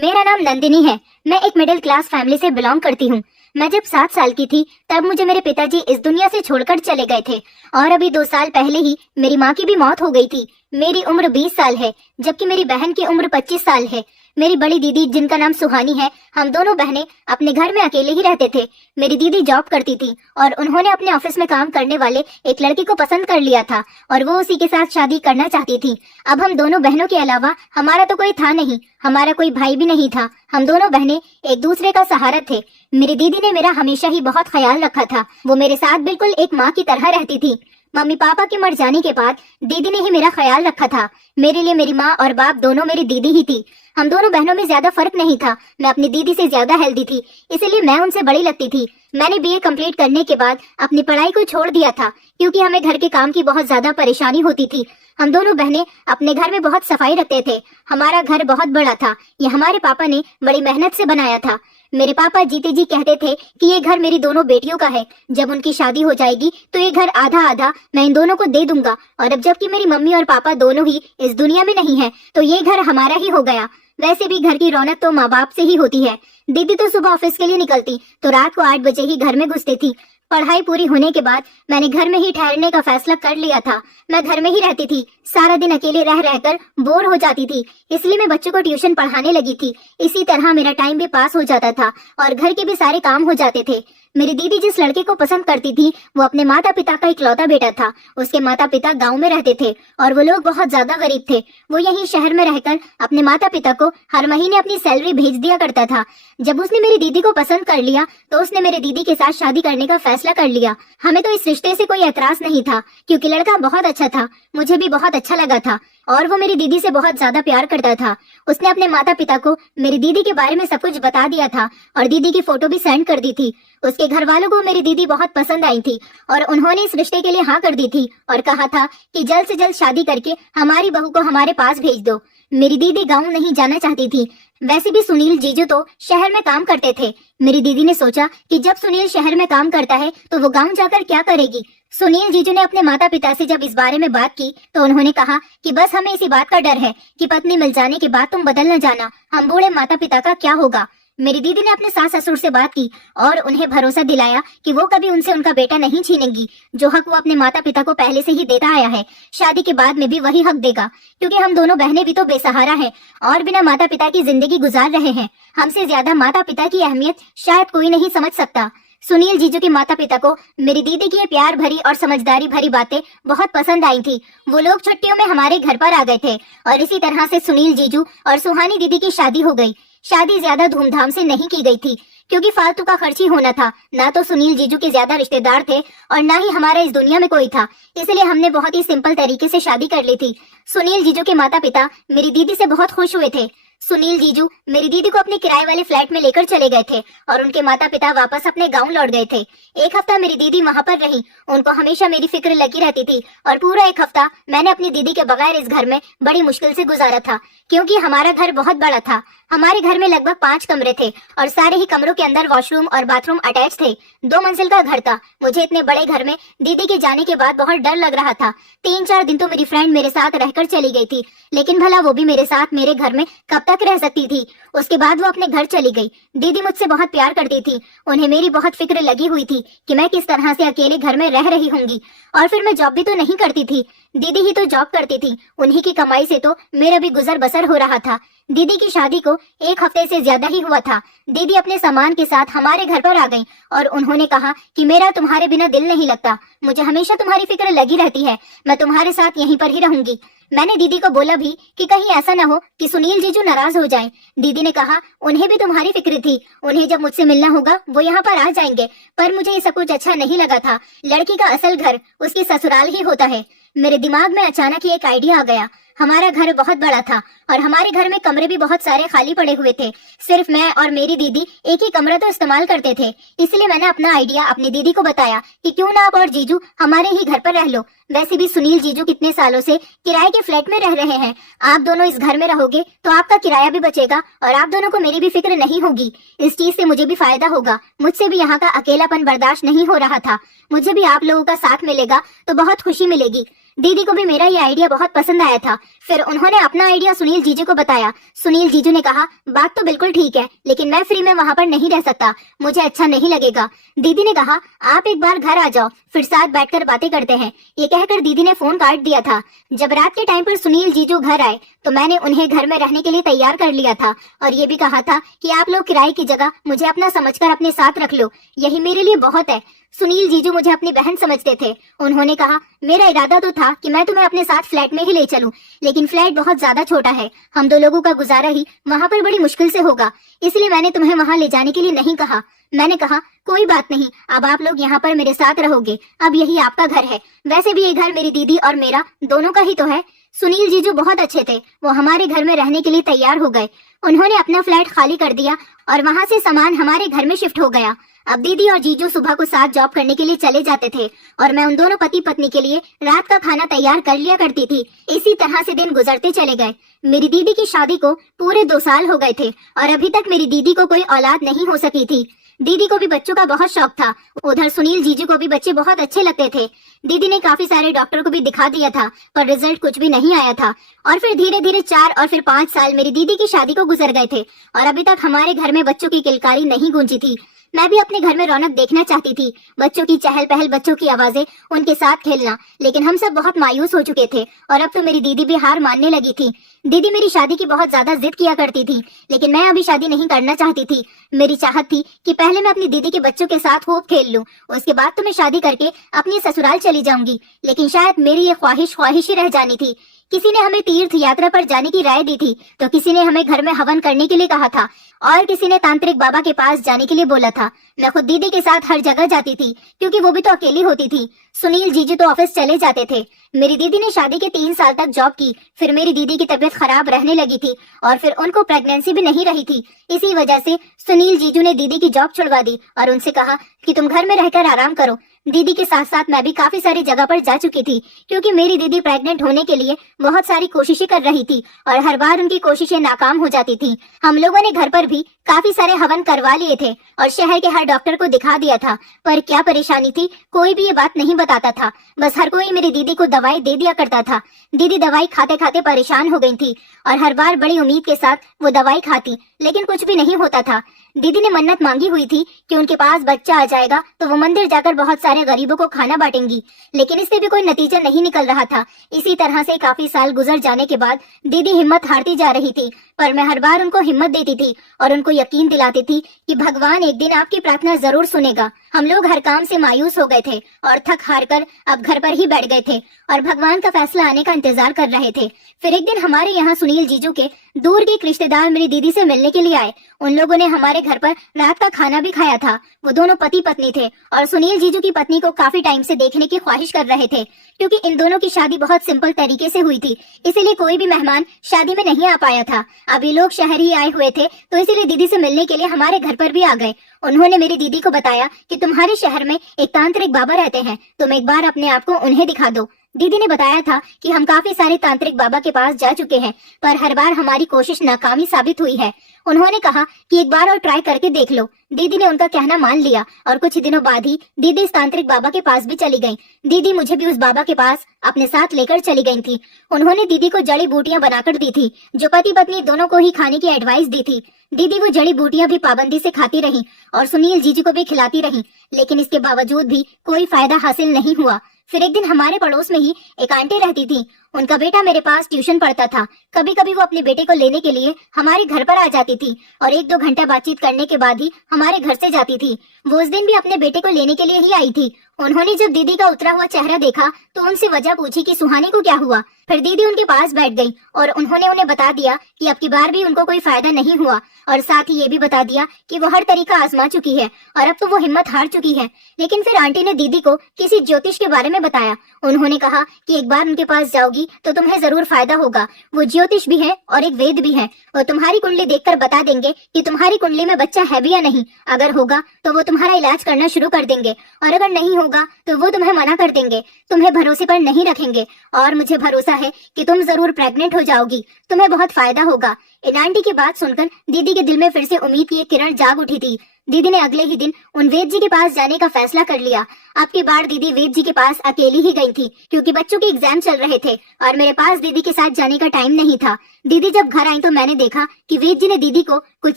मेरा नाम नंदिनी है। मैं एक मिडिल क्लास फैमिली से बिलोंग करती हूँ। मैं जब 7 साल की थी तब मुझे मेरे पिताजी इस दुनिया से छोड़कर चले गए थे और अभी 2 साल पहले ही मेरी माँ की भी मौत हो गई थी। मेरी उम्र 20 साल है जबकि मेरी बहन की उम्र 25 साल है। मेरी बड़ी दीदी जिनका नाम सुहानी है, हम दोनों बहनें अपने घर में अकेले ही रहते थे। मेरी दीदी जॉब करती थी और उन्होंने अपने ऑफिस में काम करने वाले एक लड़के को पसंद कर लिया था और वो उसी के साथ शादी करना चाहती थी। अब हम दोनों बहनों के अलावा हमारा तो कोई था नहीं, हमारा कोई भाई भी नहीं था। हम दोनों बहनें एक दूसरे का सहारा थे। मेरी दीदी ने मेरा हमेशा ही बहुत ख्याल रखा था। वो मेरे साथ बिल्कुल एक माँ की तरह रहती थी। मम्मी पापा के मर जाने के बाद दीदी ने ही मेरा ख्याल रखा था। मेरे लिए मेरी माँ और बाप दोनों मेरी दीदी ही थी। हम दोनों बहनों में ज्यादा फर्क नहीं था। मैं अपनी दीदी से ज्यादा हेल्दी थी, इसलिए मैं उनसे बड़ी लगती थी। मैंने बीए कंप्लीट करने के बाद अपनी पढ़ाई को छोड़ दिया था क्योंकि हमें घर के काम की बहुत ज्यादा परेशानी होती थी। हम दोनों बहनें अपने घर में बहुत सफाई रखते थे। हमारा घर बहुत बड़ा था। ये हमारे पापा ने बड़ी मेहनत से बनाया था। मेरे पापा जीते जी कहते थे कि ये घर मेरी दोनों बेटियों का है। जब उनकी शादी हो जाएगी तो ये घर आधा आधा मैं इन दोनों को दे दूंगा। और अब जबकि मेरी मम्मी और पापा दोनों ही इस दुनिया में नहीं है तो ये घर हमारा ही हो गया। वैसे भी घर की रौनक तो माँ बाप से ही होती है। दीदी तो सुबह ऑफिस के लिए निकलती तो रात को 8 बजे ही घर में घुसती थी। पढ़ाई पूरी होने के बाद मैंने घर में ही ठहरने का फैसला कर लिया था। मैं घर में ही रहती थी। सारा दिन अकेले रह रहकर बोर हो जाती थी, इसलिए मैं बच्चों को ट्यूशन पढ़ाने लगी थी। इसी तरह मेरा टाइम भी पास हो जाता था और घर के भी सारे काम हो जाते थे। मेरी दीदी जिस लड़के को पसंद करती थी वो अपने माता पिता का इकलौता बेटा था। उसके माता पिता गांव में रहते थे और वो लोग बहुत ज्यादा गरीब थे। वो यही शहर में रहकर अपने माता पिता को हर महीने अपनी सैलरी भेज दिया करता था। जब उसने मेरी दीदी को पसंद कर लिया तो उसने मेरी दीदी के साथ शादी करने का फैसला कर लिया। हमें तो इस रिश्ते से कोई एतराज नहीं था क्योंकि लड़का बहुत अच्छा था। मुझे भी बहुत अच्छा लगा था और वो मेरी दीदी से बहुत ज्यादा प्यार करता था। उसने अपने माता पिता को मेरी दीदी के बारे में सब कुछ बता दिया था और दीदी की फोटो भी सेंड कर दी थी। उसके घर वालों को मेरी दीदी बहुत पसंद आई थी और उन्होंने इस रिश्ते के लिए हाँ कर दी थी और कहा था कि जल्द से जल्द शादी करके हमारी बहू को हमारे पास भेज दो। मेरी दीदी गाँव नहीं जाना चाहती थी। वैसे भी सुनील जीजू तो शहर में काम करते थे। मेरी दीदी ने सोचा कि जब सुनील शहर में काम करता है तो वो गांव जाकर क्या करेगी। सुनील जीजू ने अपने माता पिता से जब इस बारे में बात की तो उन्होंने कहा कि बस हमें इसी बात का डर है कि पत्नी मिल जाने के बाद तुम बदल न जाना, हम बूढ़े माता पिता का क्या होगा। मेरी दीदी ने अपने सास ससुर से बात की और उन्हें भरोसा दिलाया कि वो कभी उनसे उनका बेटा नहीं छीनेंगी। जो हक वो अपने माता पिता को पहले से ही देता आया है, शादी के बाद में भी वही हक देगा क्योंकि हम दोनों बहनें भी तो बेसहारा हैं और बिना माता पिता की जिंदगी गुजार रहे हैं। हमसे ज्यादा माता पिता की अहमियत शायद कोई नहीं समझ सकता। सुनील जीजू के माता पिता को मेरी दीदी की ये प्यार भरी और समझदारी भरी बातें बहुत पसंद आई थी। वो लोग छुट्टियों में हमारे घर पर आ गए थे और इसी तरह से सुनील जीजू और सुहानी दीदी की शादी हो गई। शादी ज्यादा धूमधाम से नहीं की गई थी क्योंकि फालतू का खर्च ही होना था। ना तो सुनील जीजू के ज्यादा रिश्तेदार थे और ना ही हमारा इस दुनिया में कोई था, इसलिए हमने बहुत ही सिंपल तरीके से शादी कर ली थी। सुनील जीजू के माता पिता मेरी दीदी से बहुत खुश हुए थे। सुनील जीजू मेरी दीदी को अपने किराए वाले फ्लैट में लेकर चले गए थे और उनके माता पिता वापस अपने गांव लौट गए थे। एक हफ्ता मेरी दीदी वहां पर रही। उनको हमेशा मेरी फिक्र लगी रहती थी और पूरा एक हफ्ता मैंने अपनी दीदी के बगैर इस घर में बड़ी मुश्किल से गुजारा था क्योंकि हमारा घर बहुत बड़ा था। हमारे घर में लगभग 5 कमरे थे और सारे ही कमरों के अंदर वॉशरूम और बाथरूम अटैच थे। 2 मंजिल का घर था। मुझे इतने बड़े घर में दीदी के जाने के बाद बहुत डर लग रहा था। 3-4 दिन तो मेरी फ्रेंड मेरे साथ रहकर चली गई थी, लेकिन भला वो भी मेरे साथ मेरे घर में कब तक रह सकती थी। उसके बाद वो अपने घर चली गई। दीदी मुझसे बहुत प्यार करती थी। उन्हें मेरी बहुत फिक्र लगी हुई थी कि मैं किस तरह से अकेले घर में रह रही होंगी। और फिर मैं जॉब भी तो नहीं करती थी, दीदी ही तो जॉब करती थी। उन्हीं की कमाई से तो मेरा भी गुजर बसर हो रहा था। दीदी की शादी को 1 हफ्ते से ज्यादा ही हुआ था। दीदी अपने सामान के साथ हमारे घर पर आ गई और उन्होंने कहा कि मेरा तुम्हारे बिना दिल नहीं लगता, मुझे हमेशा तुम्हारी फिक्र लगी रहती है, मैं तुम्हारे साथ यहीं पर ही रहूंगी। मैंने दीदी को बोला भी कि कहीं ऐसा न हो कि सुनील जीजू नाराज हो जाएं। दीदी ने कहा उन्हें भी तुम्हारी फिक्र थी, उन्हें जब मुझसे मिलना होगा वो यहाँ पर आ जाएंगे। पर मुझे ये सब कुछ अच्छा नहीं लगा था। लड़की का असल घर उसकी ससुराल ही होता है। मेरे दिमाग में अचानक ही एक आइडिया आ गया। हमारा घर बहुत बड़ा था और हमारे घर में कमरे भी बहुत सारे खाली पड़े हुए थे। सिर्फ मैं और मेरी दीदी एक ही कमरा तो इस्तेमाल करते थे। इसलिए मैंने अपना आइडिया अपनी दीदी को बताया कि क्यों ना आप और जीजू हमारे ही घर पर रह लो। वैसे भी सुनील जीजू कितने सालों से किराए के फ्लैट में रह रहे हैं। आप दोनों इस घर में रहोगे तो आपका किराया भी बचेगा और आप दोनों को मेरी भी फिक्र नहीं होगी। इस चीज से मुझे भी फायदा होगा। मुझसे भी यहाँ का अकेलापन बर्दाश्त नहीं हो रहा था। मुझे भी आप लोगों का साथ मिलेगा तो बहुत खुशी मिलेगी। दीदी को भी मेरा ये आइडिया बहुत पसंद आया था। फिर उन्होंने अपना आइडिया सुनील जीजू को बताया। सुनील जीजू ने कहा, बात तो बिल्कुल ठीक है, लेकिन मैं फ्री में वहाँ पर नहीं रह सकता, मुझे अच्छा नहीं लगेगा। दीदी ने कहा, आप एक बार घर आ जाओ, फिर साथ बैठकर बातें करते हैं। ये कहकर दीदी ने फोन काट दिया था। जब रात के टाइम पर सुनील जीजू घर आए तो मैंने उन्हें घर में रहने के लिए तैयार कर लिया था और ये भी कहा था कि आप लोग किराए की जगह मुझे अपना समझकर अपने साथ रख लो, यही मेरे लिए बहुत है। सुनील जीजू मुझे अपनी बहन समझते थे। उन्होंने कहा, मेरा इरादा तो था कि मैं तुम्हें अपने साथ फ्लैट में ही ले चलूं, लेकिन फ्लैट बहुत ज्यादा छोटा है, हम दो लोगों का गुजारा ही वहाँ पर बड़ी मुश्किल से होगा, इसलिए मैंने तुम्हें वहाँ ले जाने के लिए नहीं कहा। मैंने कहा, कोई बात नहीं, अब आप लोग यहाँ पर मेरे साथ रहोगे, अब यही आपका घर है। वैसे भी ये घर मेरी दीदी और मेरा दोनों का ही तो है। सुनील जीजू बहुत अच्छे थे, वो हमारे घर में रहने के लिए तैयार हो गए। उन्होंने अपना फ्लैट खाली कर दिया और वहाँ से सामान हमारे घर में शिफ्ट हो गया। अब दीदी और जीजू सुबह को साथ जॉब करने के लिए चले जाते थे और मैं उन दोनों पति पत्नी के लिए रात का खाना तैयार कर लिया करती थी। इसी तरह से दिन गुजरते चले गए। मेरी दीदी की शादी को पूरे 2 साल हो गए थे और अभी तक मेरी दीदी को कोई औलाद नहीं हो सकी थी। दीदी को भी बच्चों का बहुत शौक था। उधर सुनील जीजू को भी बच्चे बहुत अच्छे लगते थे। दीदी ने काफी सारे डॉक्टर को भी दिखा दिया था, पर रिजल्ट कुछ भी नहीं आया था। और फिर धीरे धीरे 4 और फिर 5 साल मेरी दीदी की शादी को गुजर गए थे और अभी तक हमारे घर में बच्चों की किलकारी नहीं गूंजी थी। मैं भी अपने घर में रौनक देखना चाहती थी, बच्चों की चहल पहल, बच्चों की आवाजें, उनके साथ खेलना, लेकिन हम सब बहुत मायूस हो चुके थे और अब तो मेरी दीदी भी हार मानने लगी थी। दीदी मेरी शादी की बहुत ज्यादा जिद किया करती थी, लेकिन मैं अभी शादी नहीं करना चाहती थी। मेरी चाहत थी कि पहले मैं अपनी दीदी के बच्चों के साथ खूब खेल लूं, उसके बाद तो मैं शादी करके अपनी ससुराल चली जाऊंगी। लेकिन शायद मेरी ये ख्वाहिश ही रह जानी थी। किसी ने हमें तीर्थ यात्रा पर जाने की राय दी थी, तो किसी ने हमें घर में हवन करने के लिए कहा था और किसी ने तांत्रिक बाबा के पास जाने के लिए बोला था। मैं खुद दीदी के साथ हर जगह जाती थी, क्योंकि वो भी तो अकेली होती थी। सुनील जीजू तो ऑफिस चले जाते थे। मेरी दीदी ने शादी के 3 साल तक जॉब की, फिर मेरी दीदी की तबीयत खराब रहने लगी थी और फिर उनको प्रेगनेंसी भी नहीं रही थी। इसी वजह से सुनील जीजू ने दीदी की जॉब छुड़वा दी और उनसे कहा कि तुम घर में रहकर आराम करो। दीदी के साथ साथ मैं भी काफी सारी जगह पर जा चुकी थी, क्योंकि मेरी दीदी प्रेग्नेंट होने के लिए बहुत सारी कोशिशें कर रही थी और हर बार उनकी कोशिशें नाकाम हो जाती थी। हम लोगों ने घर पर भी काफी सारे हवन करवा लिए थे और शहर के हर डॉक्टर को दिखा दिया था, पर क्या परेशानी थी कोई भी ये बात नहीं बताता था। बस हर कोई मेरी दीदी को दवाई दे दिया करता था। दीदी दवाई खाते खाते परेशान हो गई थी और हर बार बड़ी उम्मीद के साथ वो दवाई खाती, लेकिन कुछ भी नहीं होता था। दीदी ने मन्नत मांगी हुई थी कि उनके पास बच्चा आ जाएगा तो वो मंदिर जाकर बहुत सारे गरीबों को खाना बांटेंगी, लेकिन इससे भी कोई नतीजा नहीं निकल रहा था। इसी तरह से काफी साल गुजर जाने के बाद दीदी हिम्मत हारती जा रही थी, पर मैं हर बार उनको हिम्मत देती थी और उनको यकीन दिलाती थी कि भगवान एक दिन आपकी प्रार्थना जरूर सुनेगा। हम लोग हर काम से मायूस हो गए थे और थक हार कर अब घर पर ही बैठ गए थे और भगवान का फैसला आने का इंतजार कर रहे थे। फिर एक दिन हमारे यहाँ सुनील जीजू के दूर के एक रिश्तेदार मेरी दीदी से मिलने के लिए आए। उन लोगों ने हमारे घर पर रात का खाना भी खाया था। वो दोनों पति पत्नी थे और सुनील जीजू की पत्नी को काफी टाइम से देखने की ख्वाहिश कर रहे थे, क्योंकि इन दोनों की शादी बहुत सिंपल तरीके से हुई थी, इसीलिए कोई भी मेहमान शादी में नहीं आ पाया था। अभी लोग शहर ही आए हुए थे, तो इसीलिए दीदी से मिलने के लिए हमारे घर पर भी आ गए। उन्होंने मेरी दीदी को बताया कि तुम्हारे शहर में एक तांत्रिक बाबा रहते हैं, तुम एक बार अपने आप को उन्हें दिखा दो। दीदी ने बताया था कि हम काफी सारे तांत्रिक बाबा के पास जा चुके हैं, पर हर बार हमारी कोशिश नाकामी साबित हुई है। उन्होंने कहा कि एक बार और ट्राई करके देख लो। दीदी ने उनका कहना मान लिया और कुछ दिनों बाद ही दीदी इस तांत्रिक बाबा के पास भी चली गई। दीदी मुझे भी उस बाबा के पास अपने साथ लेकर चली गई थी। उन्होंने दीदी को जड़ी बूटियां बनाकर दी थी, जो पति पत्नी दोनों को ही खाने की एडवाइस दी थी। दीदी वो जड़ी बूटियां भी पाबंदी से खाती रही और सुनील जीजू को भी खिलाती रही, लेकिन इसके बावजूद भी कोई फायदा हासिल नहीं हुआ। फिर एक दिन हमारे पड़ोस में ही एक आंटी रहती थी। उनका बेटा मेरे पास ट्यूशन पढ़ता था। कभी कभी वो अपने बेटे को लेने के लिए हमारे घर पर आ जाती थी और 1-2 घंटा बातचीत करने के बाद ही हमारे घर से जाती थी। वो उस दिन भी अपने बेटे को लेने के लिए ही आई थी। उन्होंने जब दीदी का उतरा हुआ चेहरा देखा तो उनसे वजह पूछी कि सुहानी को क्या हुआ। फिर दीदी उनके पास बैठ गई और उन्होंने उन्हें बता दिया कि अब की बार भी उनको कोई फायदा नहीं हुआ और साथ ही ये भी बता दिया कि वो हर तरीका आजमा चुकी है और अब तो वो हिम्मत हार चुकी है। लेकिन फिर आंटी ने दीदी को किसी ज्योतिष के बारे में बताया। उन्होंने कहा कि एक बार उनके पास जाओगी तो तुम्हें जरूर फायदा होगा। वो ज्योतिष भी है और एक वेद भी है। वो तुम्हारी कुंडली देखकर बता देंगे कि तुम्हारी कुंडली में बच्चा है भी या नहीं। अगर होगा तो वो तुम्हारा इलाज करना शुरू कर देंगे और अगर नहीं होगा तो वो तुम्हें मना कर देंगे, तुम्हें भरोसे पर नहीं रखेंगे। और मुझे भरोसा है कि तुम जरूर प्रेग्नेंट हो जाओगी, तुम्हें बहुत फायदा होगा। इन आंटी की बात सुनकर दीदी के दिल में फिर से उम्मीद की एक किरण जाग उठी थी। दीदी ने अगले ही दिन उन वेद जी के पास जाने का फैसला कर लिया। अब की बार दीदी वेद जी के पास अकेली ही गई थी, क्योंकि बच्चों के एग्जाम चल रहे थे और मेरे पास दीदी के साथ जाने का टाइम नहीं था। दीदी जब घर आई तो मैंने देखा कि वेद जी ने दीदी को कुछ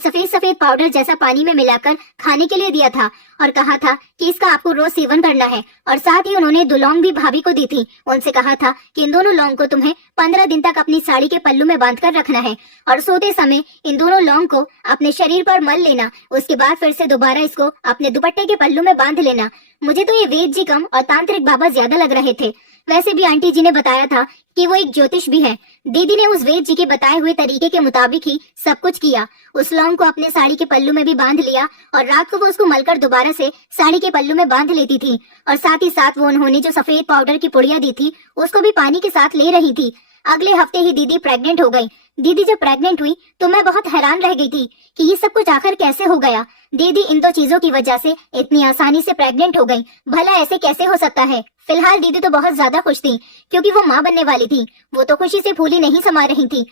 सफेद सफेद पाउडर जैसा पानी में मिलाकर खाने के लिए दिया था और कहा था कि इसका आपको रोज सेवन करना है। और साथ ही उन्होंने 2 लौंग भी भाभी को दी थी। उनसे कहा था कि इन दोनों लौंग को तुम्हें 15 दिन तक अपनी साड़ी के पल्लू में बांध कर रखना है और सोते समय इन दोनों लौंग को अपने शरीर पर मल लेना। उसके बाद फिर से दोबारा इसको अपने दुपट्टे के पल्लू में बांध लेना। मुझे तो ये वेद जी कम और तांत्रिक बाबा ज्यादा लग रहे थे। वैसे भी आंटी जी ने बताया था कि वो एक ज्योतिष भी है। दीदी ने उस वेद जी के बताए हुए तरीके के मुताबिक ही सब कुछ किया। उस लौंग को अपने साड़ी के पल्लू में भी बांध लिया और रात को वो उसको मलकर दोबारा से साड़ी के पल्लू में बांध लेती थी। और साथ ही साथ वो उन्होंने जो सफेद पाउडर की पुड़िया दी थी उसको भी पानी के साथ ले रही थी। अगले हफ्ते ही दीदी प्रेग्नेंट हो गई। दीदी जब प्रेग्नेंट हुई तो मैं बहुत हैरान रह गई थी कि ये सब कुछ आखिर कैसे हो गया। दीदी इन 2 चीजों की वजह से इतनी आसानी से प्रेग्नेंट हो गई। भला ऐसे कैसे हो सकता है। फिलहाल दीदी तो बहुत ज्यादा खुश थी, क्योंकि वो माँ बनने वाली थी। वो तो खुशी से फूली नहीं समा रही थी।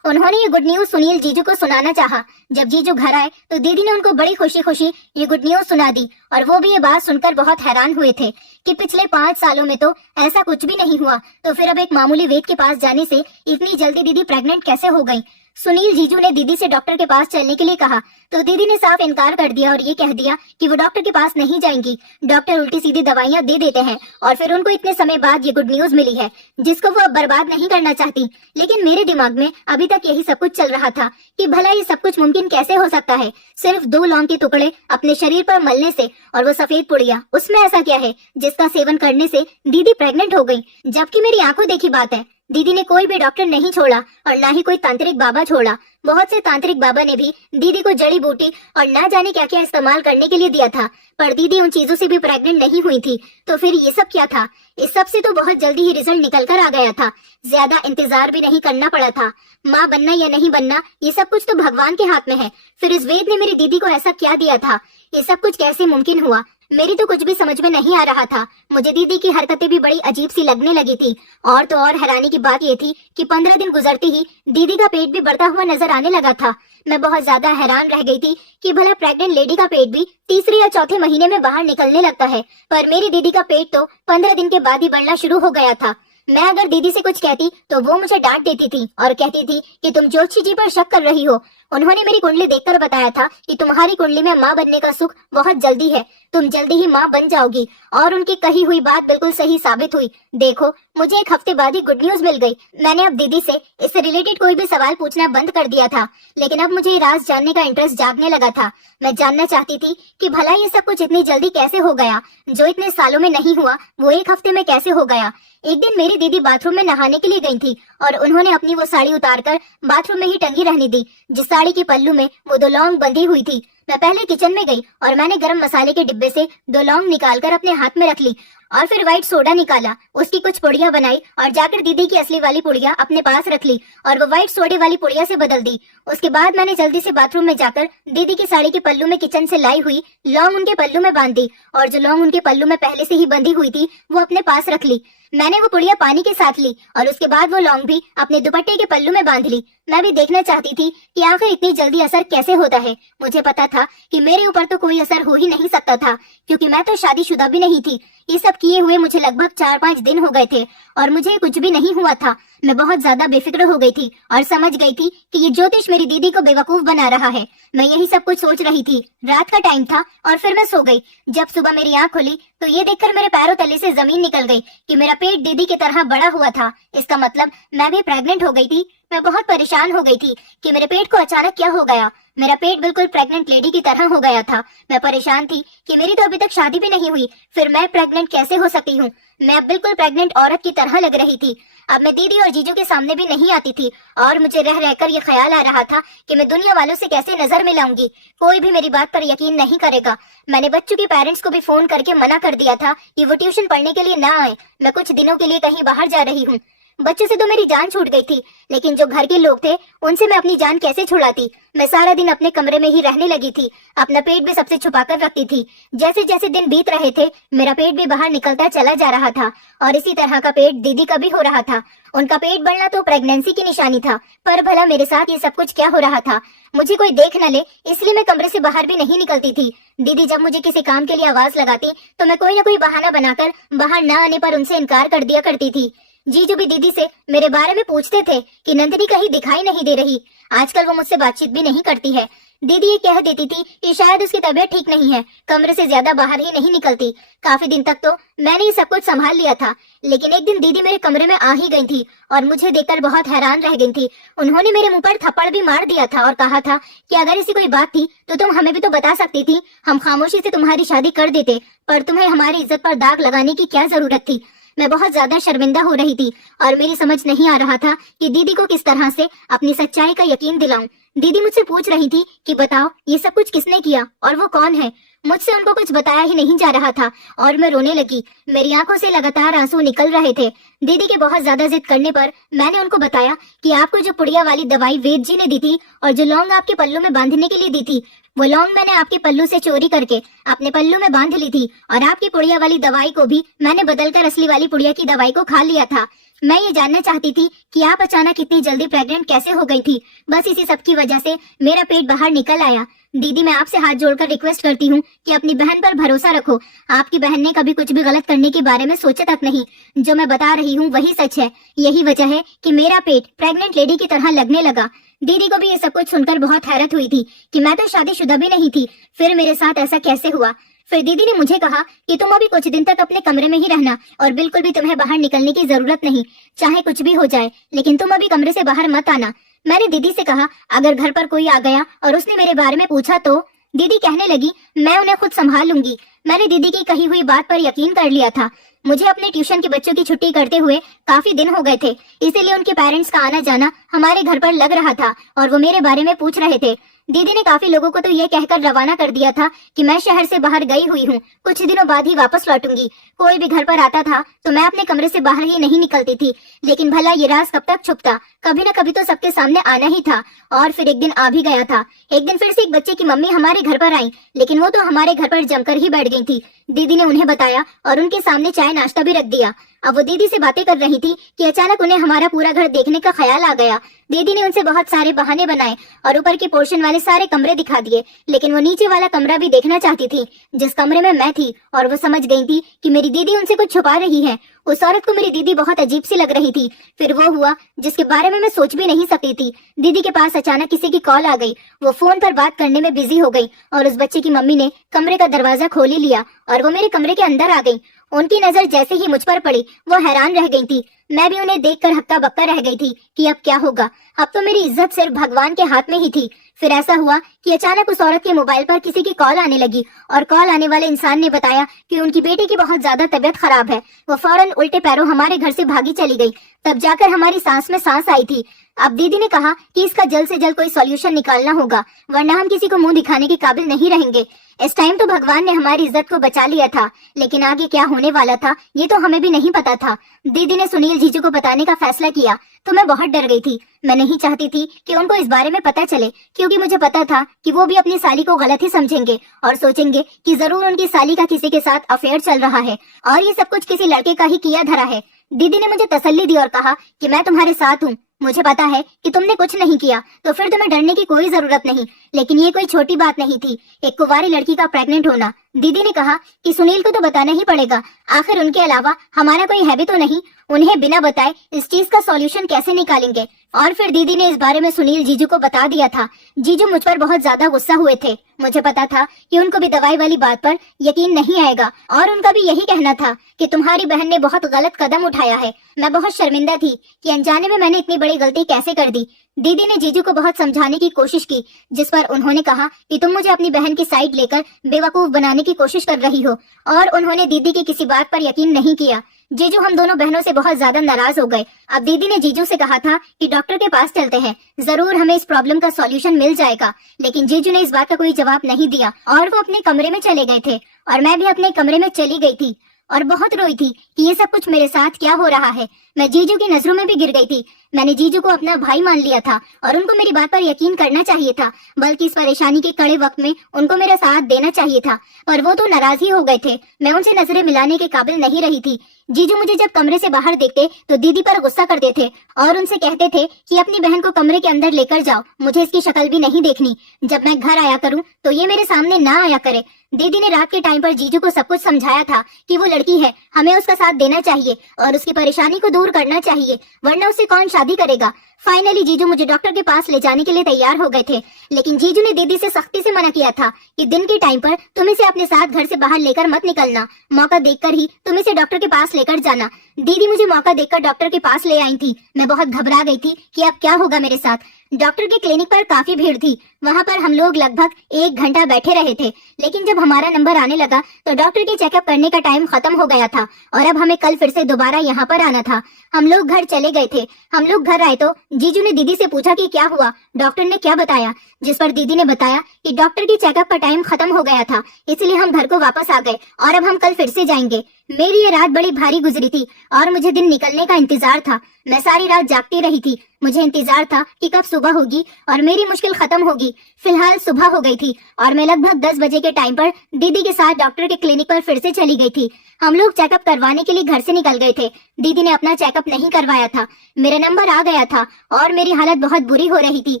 उन्होंने ये गुड न्यूज सुनील जीजू को सुनाना चाहा। जब जीजू घर आए तो दीदी ने उनको बड़ी खुशी खुशी ये गुड न्यूज सुना दी और वो भी ये बात सुनकर बहुत हैरान हुए थे कि पिछले 5 सालों में तो ऐसा कुछ भी नहीं हुआ, तो फिर अब एक मामूली वेद के पास जाने से इतनी जल्दी दीदी प्रेग्नेंट कैसे हो गई। सुनील जीजू ने दीदी से डॉक्टर के पास चलने के लिए कहा तो दीदी ने साफ इनकार कर दिया और ये कह दिया कि वो डॉक्टर के पास नहीं जाएंगी। डॉक्टर उल्टी सीधी दवाइयां दे देते हैं और फिर उनको इतने समय बाद ये गुड न्यूज मिली है जिसको वो अब बर्बाद नहीं करना चाहती। लेकिन मेरे दिमाग में अभी तक यही सब कुछ चल रहा था कि भला ये सब कुछ मुमकिन कैसे हो सकता है। सिर्फ 2 लौंग के टुकड़े अपने शरीर पर मलने से और वो सफेद पुड़िया, उसमें ऐसा क्या है जिसका सेवन करने से दीदी प्रेग्नेंट हो गई। जबकि मेरी आंखों देखी बात है, दीदी ने कोई भी डॉक्टर नहीं छोड़ा और ना ही कोई तांत्रिक बाबा छोड़ा। बहुत से तांत्रिक बाबा ने भी दीदी को जड़ी बूटी और ना जाने क्या क्या इस्तेमाल करने के लिए दिया था, पर दीदी उन चीजों से भी प्रेग्नेंट नहीं हुई थी। तो फिर ये सब क्या था। इस सब से तो बहुत जल्दी ही रिजल्ट निकल कर आ गया था। ज्यादा इंतजार भी नहीं करना पड़ा था। माँ बनना या नहीं बनना ये सब कुछ तो भगवान के हाथ में है। फिर इस वेद ने मेरी दीदी को ऐसा क्या दिया था। ये सब कुछ कैसे मुमकिन हुआ, मेरी तो कुछ भी समझ में नहीं आ रहा था। मुझे दीदी की हरकतें भी बड़ी अजीब सी लगने लगी थी। और तो और हैरानी की बात ये थी कि 15 दिन गुजरते ही दीदी का पेट भी बढ़ता हुआ नजर आने लगा था। मैं बहुत ज्यादा हैरान रह गई थी कि भला प्रेग्नेंट लेडी का पेट भी 3रे या 4थे महीने में बाहर निकलने लगता है, पर मेरी दीदी का पेट तो 15 दिन के बाद ही बढ़ना शुरू हो गया था। मैं अगर दीदी से कुछ कहती तो वो मुझे डांट देती थी और कहती थी कि तुम ज्योतिषी जी पर शक कर रही हो। उन्होंने मेरी कुंडली देखकर बताया था कि तुम्हारी कुंडली में माँ बनने का सुख बहुत जल्दी है, तुम जल्दी ही माँ बन जाओगी। और उनकी कही हुई बात बिल्कुल सही साबित हुई। देखो, मुझे 1 हफ्ते बाद ही गुड न्यूज मिल गई। मैंने अब दीदी से इससे रिलेटेड कोई भी सवाल पूछना बंद कर दिया था, लेकिन अब मुझे ये राज जानने का इंटरेस्ट जागने लगा था। मैं जानना चाहती थी कि भला ये सब कुछ इतनी जल्दी कैसे हो गया। जो इतने सालों में नहीं हुआ वो 1 हफ्ते में कैसे हो गया। एक दिन मेरी दीदी बाथरूम में नहाने के लिए गई थी और उन्होंने अपनी वो साड़ी उतारकर बाथरूम में ही टंगी रहने दी, जिस साड़ी की पल्लू में वो 2 लौंग बंधी हुई थी। मैं पहले किचन में गई और मैंने गरम मसाले के डिब्बे से 2 लौंग निकालकर अपने हाथ में रख ली और फिर व्हाइट सोडा निकाला, उसकी कुछ पुड़िया बनाई और जाकर दीदी की असली वाली पुड़िया अपने पास रख ली और वो व्हाइट सोडे वाली पुड़िया से बदल दी। उसके बाद मैंने जल्दी से बाथरूम में जाकर दीदी की साड़ी के पल्लू में किचन से लाई हुई लौंग उनके पल्लू में बांध दी और जो लौंग उनके पल्लू में पहले से ही बंधी हुई थी वो अपने पास रख ली। मैंने वो पुड़िया पानी के साथ ली और उसके बाद वो लौंग भी अपने दुपट्टे के पल्लू में बांध ली। मैं भी देखना चाहती थी कि आखिर इतनी जल्दी असर कैसे होता है। मुझे पता था कि मेरे ऊपर तो कोई असर हो ही नहीं सकता था, क्योंकि मैं तो शादीशुदा भी नहीं थी। ये सब किए हुए मुझे लगभग 4-5 दिन हो गए थे और मुझे कुछ भी नहीं हुआ था। मैं बहुत ज्यादा बेफिक्र हो गई थी और समझ गई थी कि ये ज्योतिष मेरी दीदी को बेवकूफ बना रहा है। मैं यही सब कुछ सोच रही थी। रात का टाइम था और फिर मैं सो गई। जब सुबह मेरी आंख खुली तो ये देखकर मेरे पैरों तले से जमीन निकल गई कि मेरा पेट दीदी की तरह बड़ा हुआ था। इसका मतलब मैं भी प्रेग्नेंट हो गई थी। मैं बहुत परेशान हो गई थी कि मेरे पेट को अचानक क्या हो गया। मेरा पेट बिल्कुल प्रेग्नेंट लेडी की तरह हो गया था। मैं परेशान थी कि मेरी तो अभी तक शादी भी नहीं हुई, फिर मैं प्रेग्नेंट कैसे हो सकती हूँ। मैं अब बिल्कुल प्रेग्नेंट औरत की तरह लग रही थी। अब मैं दीदी और जीजू के सामने भी नहीं आती थी और मुझे रह रहकर ये ख्याल आ रहा था कि मैं दुनिया वालों से कैसे नजर मिलाऊंगी। कोई भी मेरी बात पर यकीन नहीं करेगा। मैंने बच्चों के पेरेंट्स को भी फोन करके मना कर दिया था कि वो ट्यूशन पढ़ने के लिए ना आए। मैं कुछ दिनों के लिए कहीं बाहर जा रही हूँ। बच्चों से तो मेरी जान छूट गई थी, लेकिन जो घर के लोग थे उनसे मैं अपनी जान कैसे छुड़ाती। मैं सारा दिन अपने कमरे में ही रहने लगी थी, अपना पेट भी सबसे छुपा कर रखती थी। जैसे जैसे दिन बीत रहे थे मेरा पेट भी बाहर निकलता चला जा रहा था, और इसी तरह का पेट दीदी का भी हो रहा था। उनका पेट बढ़ना तो प्रेगनेंसी की निशानी था, पर भला मेरे साथ ये सब कुछ क्या हो रहा था? मुझे कोई देख न ले इसलिए मैं कमरे से बाहर भी नहीं निकलती थी। दीदी जब मुझे किसी काम के लिए आवाज लगाती तो मैं कोई ना कोई बहाना बनाकर बाहर न आने पर उनसे इनकार कर दिया करती थी। जीजू भी दीदी से मेरे बारे में पूछते थे कि नंदिनी कहीं दिखाई नहीं दे रही। आजकल वो मुझसे बातचीत भी नहीं करती है। दीदी ये कह देती थी कि शायद उसकी तबीयत ठीक नहीं है, कमरे से ज्यादा बाहर ही नहीं निकलती। काफी दिन तक तो मैंने ये सब कुछ संभाल लिया था, लेकिन एक दिन दीदी मेरे कमरे में आ ही गई थी और मुझे देखकर बहुत हैरान रह गई थी। उन्होंने मेरे मुंह पर थप्पड़ भी मार दिया था और कहा था कि अगर ऐसी कोई बात थी तो तुम हमें भी तो बता सकती थी, हम खामोशी से तुम्हारी शादी कर देते, पर तुम्हें हमारी इज्जत पर दाग लगाने की क्या जरूरत थी। मैं बहुत ज्यादा शर्मिंदा हो रही थी और मेरी समझ नहीं आ रहा था कि दीदी को किस तरह से अपनी सच्चाई का यकीन दिलाऊं। दीदी मुझसे पूछ रही थी कि बताओ ये सब कुछ किसने किया और वो कौन है। मुझसे उनको कुछ बताया ही नहीं जा रहा था और मैं रोने लगी। मेरी आंखों से लगातार आंसू निकल रहे थे। दीदी के बहुत ज्यादा जिद करने पर मैंने उनको बताया कि आपको जो पुड़िया वाली दवाई वेद जी ने दी थी और जो लौंग आपके पल्लू में बांधने के लिए दी थी, वो लौंग मैंने आपके पल्लू से चोरी करके अपने पल्लू में बांध ली थी, और आपकी पुड़िया वाली दवाई को भी मैंने बदलकर असली वाली पुड़िया की दवाई को खा लिया था। मैं ये जानना चाहती थी कि आप अचानक इतनी जल्दी प्रेग्नेंट कैसे हो गई थी। बस इसी सब की वजह से मेरा पेट बाहर निकल आया। दीदी मैं आपसे हाथ जोड़कर रिक्वेस्ट करती हूँ कि अपनी बहन पर भरोसा रखो। आपकी बहन ने कभी कुछ भी गलत करने के बारे में सोचा तक नहीं। जो मैं बता रही हूँ वही सच है। यही वजह है कि मेरा पेट प्रेग्नेंट लेडी की तरह लगने लगा। दीदी को भी ये सब कुछ सुनकर बहुत हैरत हुई थी कि मैं तो शादीशुदा भी नहीं थी, फिर मेरे साथ ऐसा कैसे हुआ। फिर दीदी ने मुझे कहा कि तुम अभी कुछ दिन तक अपने कमरे में ही रहना और बिल्कुल भी तुम्हें बाहर निकलने की जरूरत नहीं, चाहे कुछ भी हो जाए, लेकिन तुम अभी कमरे से बाहर मत आना। मैंने दीदी से कहा अगर घर पर कोई आ गया और उसने मेरे बारे में पूछा तो? दीदी कहने लगी मैं उन्हें खुद संभाल लूंगी। मैंने दीदी की कही हुई बात पर यकीन कर लिया था। मुझे अपने ट्यूशन के बच्चों की छुट्टी करते हुए काफी दिन हो गए थे, इसीलिए उनके पेरेंट्स का आना जाना हमारे घर पर लग रहा था और वो मेरे बारे में पूछ रहे थे। दीदी ने काफी लोगों को तो ये कहकर रवाना कर दिया था कि मैं शहर से बाहर गई हुई हूँ, कुछ दिनों बाद ही वापस लौटूंगी। कोई भी घर पर आता था तो मैं अपने कमरे से बाहर ही नहीं निकलती थी, लेकिन भला ये राज कब तक छुपता? कभी न कभी तो सबके सामने आना ही था। और फिर एक दिन आ भी गया था। एक दिन फिर से एक बच्चे की मम्मी हमारे घर पर आई, लेकिन वो तो हमारे घर पर जमकर ही बैठ गई थी। दीदी ने उन्हें बताया और उनके सामने चाय नाश्ता भी रख दिया। अब वो दीदी से बातें कर रही थी कि अचानक उन्हें हमारा पूरा घर देखने का ख्याल आ गया। दीदी ने उनसे बहुत सारे बहाने बनाए और ऊपर के पोर्शन वाले सारे कमरे दिखा दिए, लेकिन वो नीचे वाला कमरा भी देखना चाहती थी जिस कमरे में मैं थी, और वो समझ गई थी कि मेरी दीदी उनसे कुछ छुपा रही है। उस औरत को मेरी दीदी बहुत अजीब सी लग रही थी। फिर वो हुआ जिसके बारे में मैं सोच भी नहीं सकती थी। दीदी के पास अचानक किसी की कॉल आ गई। वो फोन पर बात करने में बिजी हो गई और उस बच्चे की मम्मी ने कमरे का दरवाजा खोल ही लिया और वो मेरे कमरे के अंदर आ गई। उनकी नजर जैसे ही मुझ पर पड़ी वो हैरान रह गई थी। मैं भी उन्हें देखकर हक्का बक्का रह गई थी कि अब क्या होगा। अब तो मेरी इज्जत सिर्फ भगवान के हाथ में ही थी। फिर ऐसा हुआ कि अचानक उस औरत के मोबाइल पर किसी की कॉल आने लगी और कॉल आने वाले इंसान ने बताया कि उनकी बेटी की बहुत ज्यादा तबीयत खराब है। वो फौरन उल्टे पैरों हमारे घर से भागी चली गई। तब जाकर हमारी सांस में सांस आई थी। अब दीदी ने कहा कि इसका जल्द से जल्द कोई सॉल्यूशन निकालना होगा, वरना हम किसी को मुंह दिखाने के काबिल नहीं रहेंगे। इस टाइम तो भगवान ने हमारी इज्जत को बचा लिया था, लेकिन आगे क्या होने वाला था ये तो हमें भी नहीं पता था। दीदी ने सुनील जीजू को बताने का फैसला किया तो मैं बहुत डर गई थी। मैं नहीं चाहती थी कि उनको इस बारे में पता चले, क्योंकि मुझे पता था कि वो भी अपनी साली को गलत ही समझेंगे और सोचेंगे कि जरूर उनकी साली का किसी के साथ अफेयर चल रहा है और ये सब कुछ किसी लड़के का ही किया धरा है। दीदी ने मुझे तसल्ली दी और कहा कि मैं तुम्हारे साथ हूँ, मुझे पता है कि तुमने कुछ नहीं किया तो फिर तुम्हें डरने की कोई जरूरत नहीं। लेकिन ये कोई छोटी बात नहीं थी, एक कुंवारी लड़की का प्रेग्नेंट होना। दीदी ने कहा कि सुनील को तो बताना ही पड़ेगा, आखिर उनके अलावा हमारा कोई है भी तो नहीं। उन्हें बिना बताए इस चीज का सॉल्यूशन कैसे निकालेंगे। और फिर दीदी ने इस बारे में सुनील जीजू को बता दिया था। जीजू मुझ पर बहुत ज्यादा गुस्सा हुए थे। मुझे पता था कि उनको भी दवाई वाली बात पर यकीन नहीं आएगा और उनका भी यही कहना था कि तुम्हारी बहन ने बहुत गलत कदम उठाया है। मैं बहुत शर्मिंदा थी कि अनजाने में मैंने इतनी बड़ी गलती कैसे कर दी। दीदी ने जीजू को बहुत समझाने की कोशिश की, जिस पर उन्होंने कहा कि तुम मुझे अपनी बहन की साइड लेकर बेवकूफ बनाने की कोशिश कर रही हो, और उन्होंने दीदी की किसी बात पर यकीन नहीं किया। जीजू हम दोनों बहनों से बहुत ज्यादा नाराज हो गए। अब दीदी ने जीजू से कहा था कि डॉक्टर के पास चलते हैं, जरूर हमें इस प्रॉब्लम का सॉल्यूशन मिल जाएगा। लेकिन जीजू ने इस बात का कोई जवाब नहीं दिया और वो अपने कमरे में चले गए थे और मैं भी अपने कमरे में चली गई थी। और बहुत रोई थी कि ये सब कुछ मेरे साथ क्या हो रहा है। मैं जीजू की नजरों में भी गिर गई थी। मैंने जीजू को अपना भाई मान लिया था और उनको मेरी बात पर यकीन करना चाहिए था, बल्कि इस परेशानी के कड़े वक्त में उनको मेरा साथ देना चाहिए था, पर वो तो नाराज ही हो गए थे। मैं उनसे नजरें मिलाने के काबिल नहीं रही थी। जीजू मुझे जब कमरे से बाहर देखते तो दीदी पर गुस्सा करते थे और उनसे कहते थे कि अपनी बहन को कमरे के अंदर लेकर जाओ, मुझे इसकी शक्ल भी नहीं देखनी। जब मैं घर आया करूं तो ये मेरे सामने ना आया करे। दीदी ने रात के टाइम पर जीजू को सब कुछ समझाया था कि वो लड़की है, हमें उसका साथ देना चाहिए और उसकी परेशानी को दूर करना चाहिए, वरना उससे कौन शादी करेगा। फाइनली जीजू मुझे डॉक्टर के पास ले जाने के लिए तैयार हो गए थे, लेकिन जीजू ने दीदी से सख्ती से मना किया था कि दिन के टाइम पर तुम इसे अपने साथ घर से बाहर लेकर मत निकलना, मौका देखकर ही तुम इसे डॉक्टर के पास लेकर जाना। दीदी मुझे मौका देखकर डॉक्टर के पास ले आई थी। मैं बहुत घबरा गई थी कि अब क्या होगा मेरे साथ। डॉक्टर के क्लिनिक पर काफी भीड़ थी। वहाँ पर हम लोग लगभग 1 घंटा बैठे रहे थे, लेकिन जब हमारा नंबर आने लगा तो डॉक्टर के चेकअप करने का टाइम खत्म हो गया था और अब हमें कल फिर से दोबारा यहाँ पर आना था। हम लोग घर चले गए थे। हम लोग घर आए तो जीजू ने दीदी से पूछा कि क्या हुआ, डॉक्टर ने क्या बताया, जिस पर दीदी ने बताया कि डॉक्टर के चेकअप का टाइम खत्म हो गया था, इसलिए हम घर को वापस आ गए और अब हम कल फिर से जाएंगे। मेरी ये रात बड़ी भारी गुजरी थी और मुझे दिन निकलने का इंतजार था। मैं सारी रात जागती रही थी। मुझे इंतजार था कि कब सुबह होगी और मेरी मुश्किल खत्म होगी। फिलहाल सुबह हो गई थी और मैं लगभग 10 बजे के टाइम पर दीदी के साथ डॉक्टर के क्लिनिक पर फिर से चली गई थी। हम लोग चेकअप करवाने के लिए घर से निकल गए थे। दीदी ने अपना चेकअप नहीं करवाया था। मेरा नंबर आ गया था और मेरी हालत बहुत बुरी हो रही थी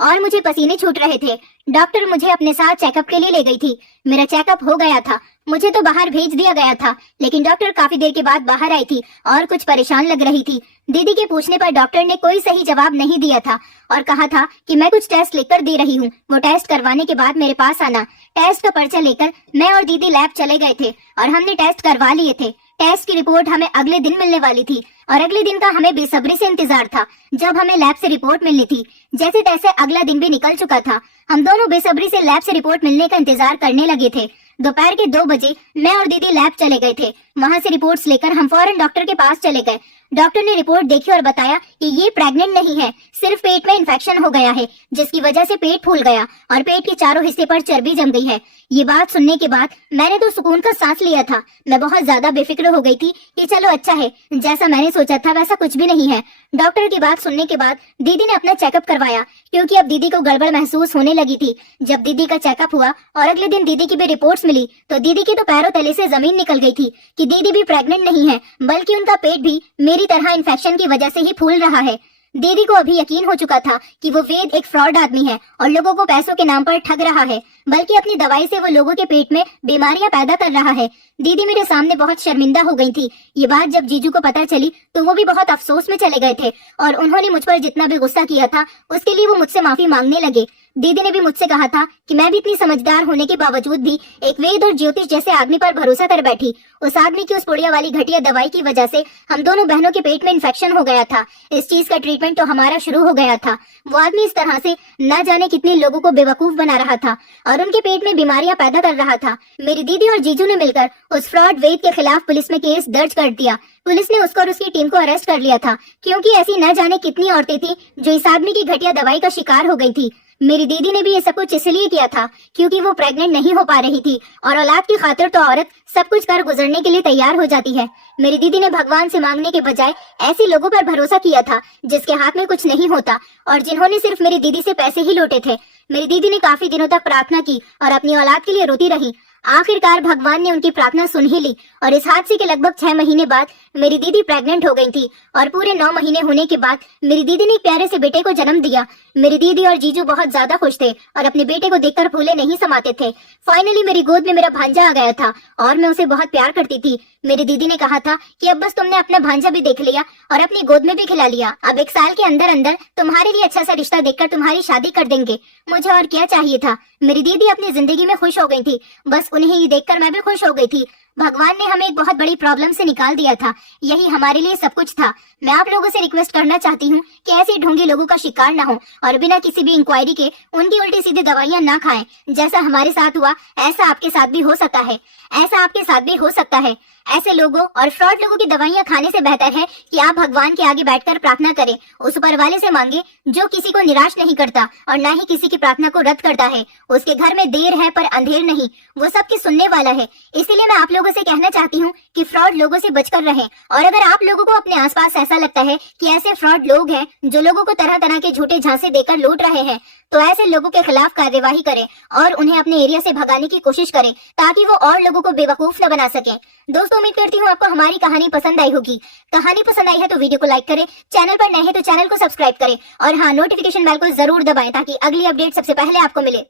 और मुझे पसीने छूट रहे थे। डॉक्टर मुझे अपने साथ चेकअप के लिए ले गई थी। मेरा चेकअप हो गया था। मुझे तो बाहर भेज दिया गया था, लेकिन डॉक्टर काफी देर के बाद बाहर आई थी और कुछ परेशान लग रही थी। दीदी के पूछने पर डॉक्टर ने कोई सही जवाब नहीं दिया था और कहा था कि मैं कुछ टेस्ट लिखकर दे रही हूँ, वो टेस्ट करवाने के बाद मेरे पास आना। टेस्ट का पर्चा लेकर मैं और दीदी लैब चले गए थे और हमने टेस्ट करवा लिए थे। टेस्ट की रिपोर्ट हमें अगले दिन मिलने वाली थी और अगले दिन का हमें बेसब्री से इंतजार था जब हमें लैब से रिपोर्ट मिलनी थी। जैसे तैसे अगला दिन भी निकल चुका था। हम दोनों बेसब्री से लैब से रिपोर्ट मिलने का इंतजार करने लगे थे। दोपहर के 2 बजे मैं और दीदी लैब चले गए थे। वहाँ से रिपोर्ट्स लेकर हम फौरन डॉक्टर के पास चले गए। डॉक्टर ने रिपोर्ट देखी और बताया कि ये प्रेग्नेंट नहीं है, सिर्फ पेट में इन्फेक्शन हो गया है, जिसकी वजह से पेट फूल गया और पेट के चारों हिस्से पर चर्बी जम गई है। ये बात सुनने के बाद मैंने तो सुकून का सांस लिया था। मैं बहुत ज्यादा बेफिक्र हो गई थी कि चलो अच्छा है, जैसा मैंने सोचा था वैसा कुछ भी नहीं है। डॉक्टर की बात सुनने के बाद दीदी ने अपना चेकअप करवाया, क्योंकि अब दीदी को गड़बड़ महसूस होने लगी थी। जब दीदी का चेकअप हुआ और अगले दिन दीदी की भी रिपोर्ट्स मिली तो दीदी की तो पैरों तले से जमीन निकल गई थी कि दीदी भी प्रेग्नेंट नहीं है, बल्कि उनका पेट भी मेरी तरह इन्फेक्शन की वजह से ही फूल रहा है। दीदी को अभी यकीन हो चुका था कि वो वेद एक फ्रॉड आदमी है और लोगों को पैसों के नाम पर ठग रहा है, बल्कि अपनी दवाई से वो लोगों के पेट में बीमारियां पैदा कर रहा है। दीदी मेरे सामने बहुत शर्मिंदा हो गई थी। ये बात जब जीजू को पता चली तो वो भी बहुत अफसोस में चले गए थे और उन्होंने मुझ पर जितना भी गुस्सा किया था उसके लिए वो मुझसे माफी मांगने लगे। दीदी ने भी मुझसे कहा था कि मैं भी इतनी समझदार होने के बावजूद भी एक वेद और ज्योतिष जैसे आदमी पर भरोसा कर बैठी। उस आदमी की उस पुड़िया वाली घटिया दवाई की वजह से हम दोनों बहनों के पेट में इन्फेक्शन हो गया था। इस चीज का ट्रीटमेंट तो हमारा शुरू हो गया था। वो आदमी इस तरह से न जाने कितने लोगों को बेवकूफ बना रहा था और उनके पेट में बीमारियां पैदा कर रहा था। मेरी दीदी और जीजू ने मिलकर उस फ्रॉड वेद के खिलाफ पुलिस में केस दर्ज कर दिया। पुलिस ने उसको और उसकी टीम को अरेस्ट कर लिया था, क्योंकि ऐसी न जाने कितनी औरतें थी जो इस आदमी की घटिया दवाई का शिकार हो गई थी। मेरी दीदी ने भी ये सब कुछ इसलिए किया था क्योंकि वो प्रेग्नेंट नहीं हो पा रही थी और औलाद की खातिर तो औरत सब कुछ कर गुजरने के लिए तैयार हो जाती है। मेरी दीदी ने भगवान से मांगने के बजाय ऐसे लोगों पर भरोसा किया था जिसके हाथ में कुछ नहीं होता और जिन्होंने सिर्फ मेरी दीदी से पैसे ही लूटे थे। मेरी दीदी ने काफी दिनों तक प्रार्थना की और अपनी औलाद के लिए रोती रही। आखिरकार भगवान ने उनकी प्रार्थना सुन ही ली और इस हादसे के लगभग 6 महीने बाद मेरी दीदी प्रेग्नेंट हो गई थी और पूरे 9 महीने होने के बाद मेरी दीदी ने एक प्यारे से बेटे को जन्म दिया। मेरी दीदी और जीजू बहुत ज्यादा खुश थे और अपने बेटे को देखकर फूले नहीं समाते थे। फाइनली मेरी गोद में मेरा भांजा आ गया था और मैं उसे बहुत प्यार करती थी। मेरी दीदी ने कहा था कि अब बस तुमने अपना भांजा भी देख लिया और अपनी गोद में भी खिला लिया, अब 1 साल के अंदर अंदर तुम्हारे लिए अच्छा सा रिश्ता देखकर तुम्हारी शादी कर देंगे। मुझे और क्या चाहिए था। मेरी दीदी अपनी जिंदगी में खुश हो गई थी, बस उन्हें ये देखकर मैं भी खुश हो गई थी। भगवान ने हमें एक बहुत बड़ी प्रॉब्लम से निकाल दिया था, यही हमारे लिए सब कुछ था। मैं आप लोगों से रिक्वेस्ट करना चाहती हूँ कि ऐसे ढोंगी लोगों का शिकार ना हो और बिना किसी भी इंक्वायरी के उनकी उल्टी सीधी दवाइयाँ ना खाएं। जैसा हमारे साथ हुआ ऐसा आपके साथ भी हो सकता है, ऐसा आपके साथ भी हो सकता है। ऐसे लोगों और फ्रॉड लोगों की दवाइयाँ खाने से बेहतर है कि आप भगवान के आगे बैठकर प्रार्थना करें, उस ऊपर वाले से मांगे जो किसी को निराश नहीं करता और ना ही किसी की प्रार्थना को रद्द करता है। उसके घर में देर है पर अंधेर नहीं, वो सबकी सुनने वाला है। इसीलिए मैं आप लोगों लोगों से कहना चाहती हूँ कि फ्रॉड लोगों से बचकर रहें। और अगर आप लोगों को अपने आसपास ऐसा लगता है कि ऐसे फ्रॉड लोग हैं जो लोगों को तरह तरह के झूठे झांसे देकर लूट रहे हैं, तो ऐसे लोगों के खिलाफ कार्यवाही करें और उन्हें अपने एरिया से भगाने की कोशिश करें ताकि वो और लोगों को बेवकूफ न बना सकें। दोस्तों, उम्मीद करती हूँ आपको हमारी कहानी पसंद आई होगी। कहानी पसंद आई है तो वीडियो को लाइक करें, चैनल पर नए हैं तो चैनल को सब्सक्राइब करें और हाँ, नोटिफिकेशन बेल को जरूर दबाएं ताकि अगली अपडेट सबसे पहले आपको मिले।